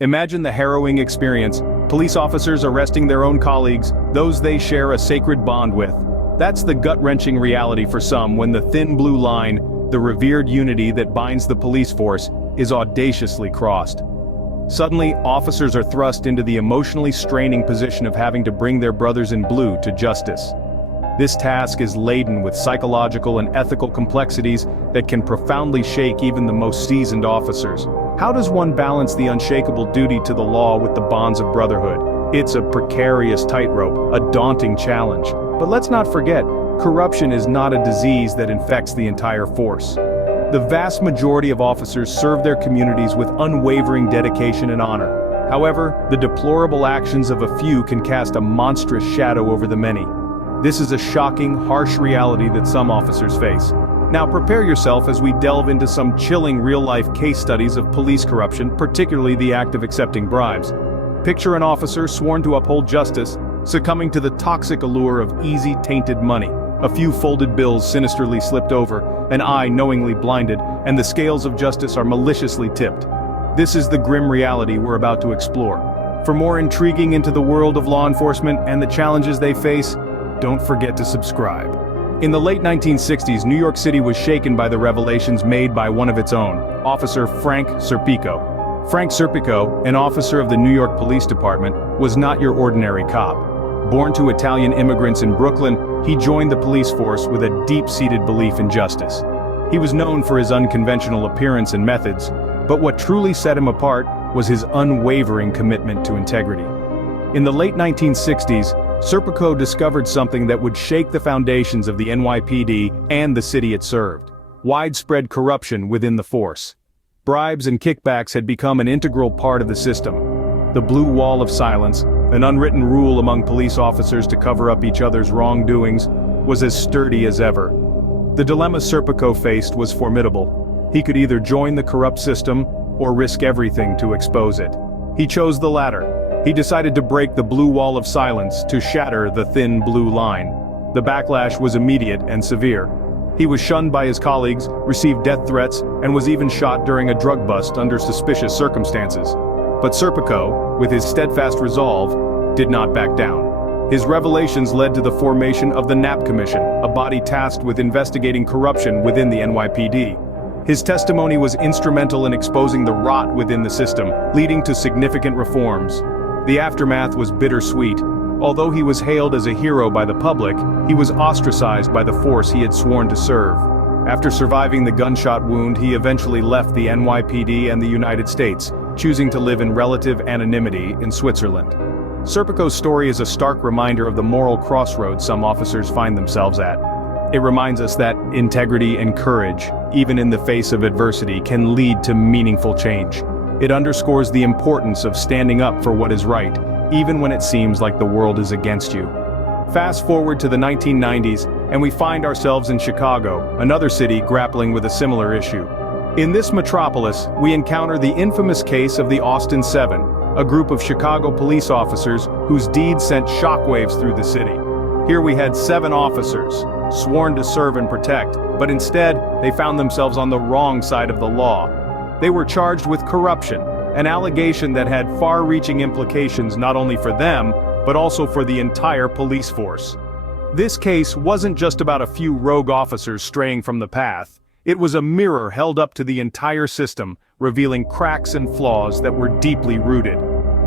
Imagine the harrowing experience: police officers arresting their own colleagues, those they share a sacred bond with. That's the gut-wrenching reality for some when the thin blue line, the revered unity that binds the police force, is audaciously crossed. Suddenly, officers are thrust into the emotionally straining position of having to bring their brothers in blue to justice. This task is laden with psychological and ethical complexities that can profoundly shake even the most seasoned officers. How does one balance the unshakable duty to the law with the bonds of brotherhood? It's a precarious tightrope, a daunting challenge. But let's not forget, corruption is not a disease that infects the entire force. The vast majority of officers serve their communities with unwavering dedication and honor. However, the deplorable actions of a few can cast a monstrous shadow over the many. This is a shocking, harsh reality that some officers face. Now prepare yourself as we delve into some chilling real-life case studies of police corruption, particularly the act of accepting bribes. Picture an officer sworn to uphold justice, succumbing to the toxic allure of easy, tainted money. A few folded bills sinisterly slipped over, an eye knowingly blinded, and the scales of justice are maliciously tipped. This is the grim reality we're about to explore. For more intriguing into the world of law enforcement and the challenges they face, don't forget to subscribe. In the late 1960s, New York City was shaken by the revelations made by one of its own, Officer Frank Serpico. Frank Serpico, an officer of the New York Police Department, was not your ordinary cop. Born to Italian immigrants in Brooklyn, he joined the police force with a deep-seated belief in justice. He was known for his unconventional appearance and methods, but what truly set him apart was his unwavering commitment to integrity. In the late 1960s, Serpico discovered something that would shake the foundations of the NYPD and the city it served: widespread corruption within the force. Bribes and kickbacks had become an integral part of the system. The blue wall of silence, an unwritten rule among police officers to cover up each other's wrongdoings, was as sturdy as ever. The dilemma Serpico faced was formidable. He could either join the corrupt system or risk everything to expose it. He chose the latter. He decided to break the blue wall of silence, to shatter the thin blue line. The backlash was immediate and severe. He was shunned by his colleagues, received death threats, and was even shot during a drug bust under suspicious circumstances. But Serpico, with his steadfast resolve, did not back down. His revelations led to the formation of the Knapp Commission, a body tasked with investigating corruption within the NYPD. His testimony was instrumental in exposing the rot within the system, leading to significant reforms. The aftermath was bittersweet. Although he was hailed as a hero by the public, he was ostracized by the force he had sworn to serve. After surviving the gunshot wound, he eventually left the NYPD and the United States, choosing to live in relative anonymity in Switzerland. Serpico's story is a stark reminder of the moral crossroads some officers find themselves at. It reminds us that integrity and courage, even in the face of adversity, can lead to meaningful change. It underscores the importance of standing up for what is right, even when it seems like the world is against you. Fast forward to the 1990s, and we find ourselves in Chicago, another city grappling with a similar issue. In this metropolis, we encounter the infamous case of the Austin Seven, a group of Chicago police officers whose deeds sent shockwaves through the city. Here we had 7 officers, sworn to serve and protect, but instead, they found themselves on the wrong side of the law. They were charged with corruption, an allegation that had far-reaching implications not only for them, but also for the entire police force. This case wasn't just about a few rogue officers straying from the path. It was a mirror held up to the entire system, revealing cracks and flaws that were deeply rooted.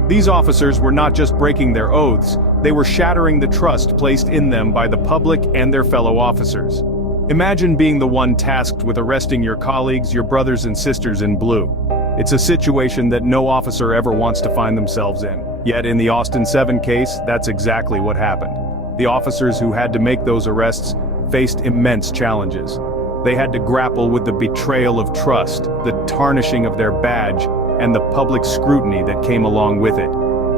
These officers were not just breaking their oaths, they were shattering the trust placed in them by the public and their fellow officers. Imagine being the one tasked with arresting your colleagues, your brothers and sisters in blue. It's a situation that no officer ever wants to find themselves in. Yet in the Austin 7 case, that's exactly what happened. The officers who had to make those arrests faced immense challenges. They had to grapple with the betrayal of trust, the tarnishing of their badge, and the public scrutiny that came along with it.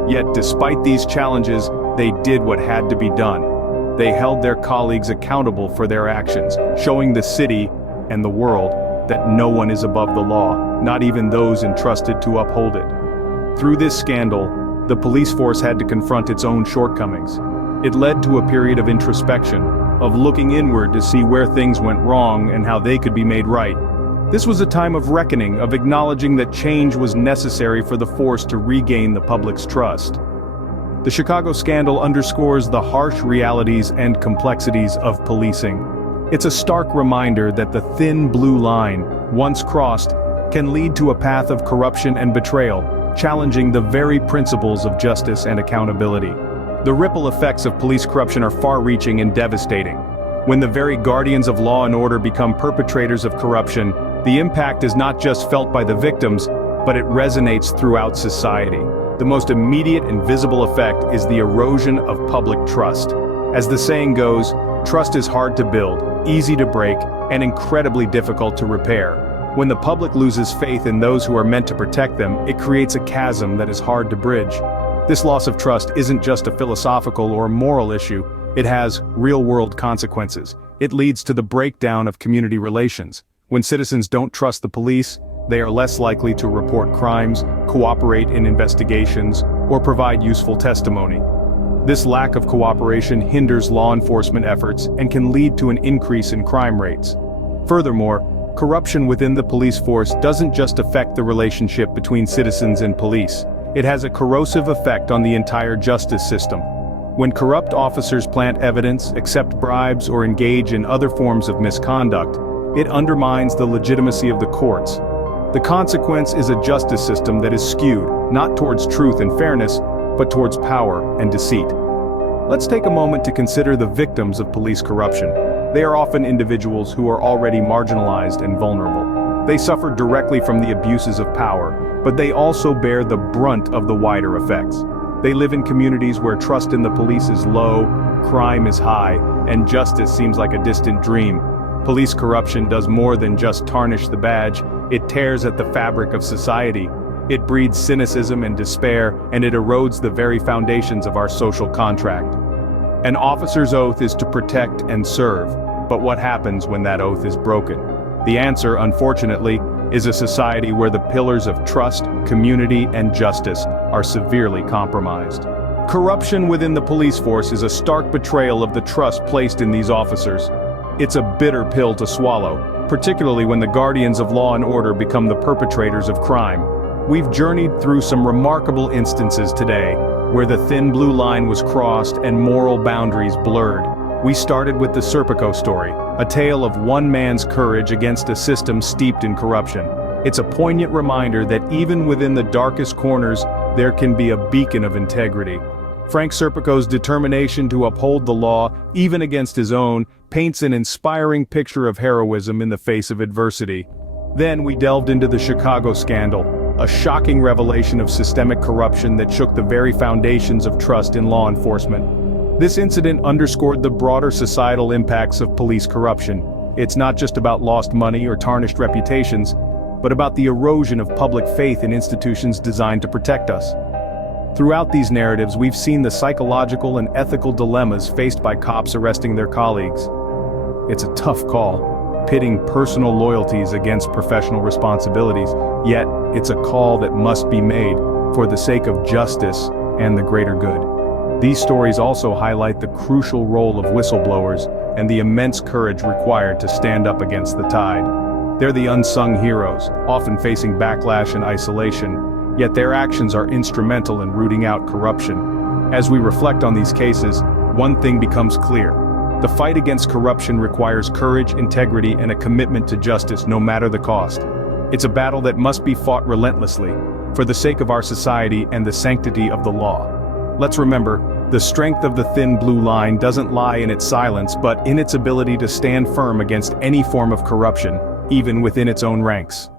Yet despite these challenges, they did what had to be done. They held their colleagues accountable for their actions, showing the city and the world that no one is above the law, not even those entrusted to uphold it. Through this scandal, the police force had to confront its own shortcomings. It led to a period of introspection, of looking inward to see where things went wrong and how they could be made right. This was a time of reckoning, of acknowledging that change was necessary for the force to regain the public's trust. The Chicago scandal underscores the harsh realities and complexities of policing. It's a stark reminder that the thin blue line, once crossed, can lead to a path of corruption and betrayal, challenging the very principles of justice and accountability. The ripple effects of police corruption are far-reaching and devastating. When the very guardians of law and order become perpetrators of corruption, the impact is not just felt by the victims, but it resonates throughout society. The most immediate and visible effect is the erosion of public trust. As the saying goes, trust is hard to build, easy to break, and incredibly difficult to repair. When the public loses faith in those who are meant to protect them, it creates a chasm that is hard to bridge. This loss of trust isn't just a philosophical or moral issue, it has real-world consequences. It leads to the breakdown of community relations. When citizens don't trust the police, they are less likely to report crimes, cooperate in investigations, or provide useful testimony. This lack of cooperation hinders law enforcement efforts and can lead to an increase in crime rates. Furthermore, corruption within the police force doesn't just affect the relationship between citizens and police. It has a corrosive effect on the entire justice system. When corrupt officers plant evidence, accept bribes, or engage in other forms of misconduct, it undermines the legitimacy of the courts. The consequence is a justice system that is skewed, not towards truth and fairness, but towards power and deceit. Let's take a moment to consider the victims of police corruption. They are often individuals who are already marginalized and vulnerable. They suffer directly from the abuses of power, but they also bear the brunt of the wider effects. They live in communities where trust in the police is low, crime is high, and justice seems like a distant dream. Police corruption does more than just tarnish the badge, it tears at the fabric of society. It breeds cynicism and despair, and it erodes the very foundations of our social contract. An officer's oath is to protect and serve, but what happens when that oath is broken? The answer, unfortunately, is a society where the pillars of trust, community, and justice are severely compromised. Corruption within the police force is a stark betrayal of the trust placed in these officers. It's a bitter pill to swallow, particularly when the guardians of law and order become the perpetrators of crime. We've journeyed through some remarkable instances today, where the thin blue line was crossed and moral boundaries blurred. We started with the Serpico story, a tale of one man's courage against a system steeped in corruption. It's a poignant reminder that even within the darkest corners, there can be a beacon of integrity. Frank Serpico's determination to uphold the law, even against his own, paints an inspiring picture of heroism in the face of adversity. Then we delved into the Chicago scandal, a shocking revelation of systemic corruption that shook the very foundations of trust in law enforcement. This incident underscored the broader societal impacts of police corruption. It's not just about lost money or tarnished reputations, but about the erosion of public faith in institutions designed to protect us. Throughout these narratives, we've seen the psychological and ethical dilemmas faced by cops arresting their colleagues. It's a tough call, pitting personal loyalties against professional responsibilities, yet it's a call that must be made for the sake of justice and the greater good. These stories also highlight the crucial role of whistleblowers and the immense courage required to stand up against the tide. They're the unsung heroes, often facing backlash and isolation, yet their actions are instrumental in rooting out corruption. As we reflect on these cases, one thing becomes clear. The fight against corruption requires courage, integrity, and a commitment to justice no matter the cost. It's a battle that must be fought relentlessly, for the sake of our society and the sanctity of the law. Let's remember, the strength of the thin blue line doesn't lie in its silence, but in its ability to stand firm against any form of corruption, even within its own ranks.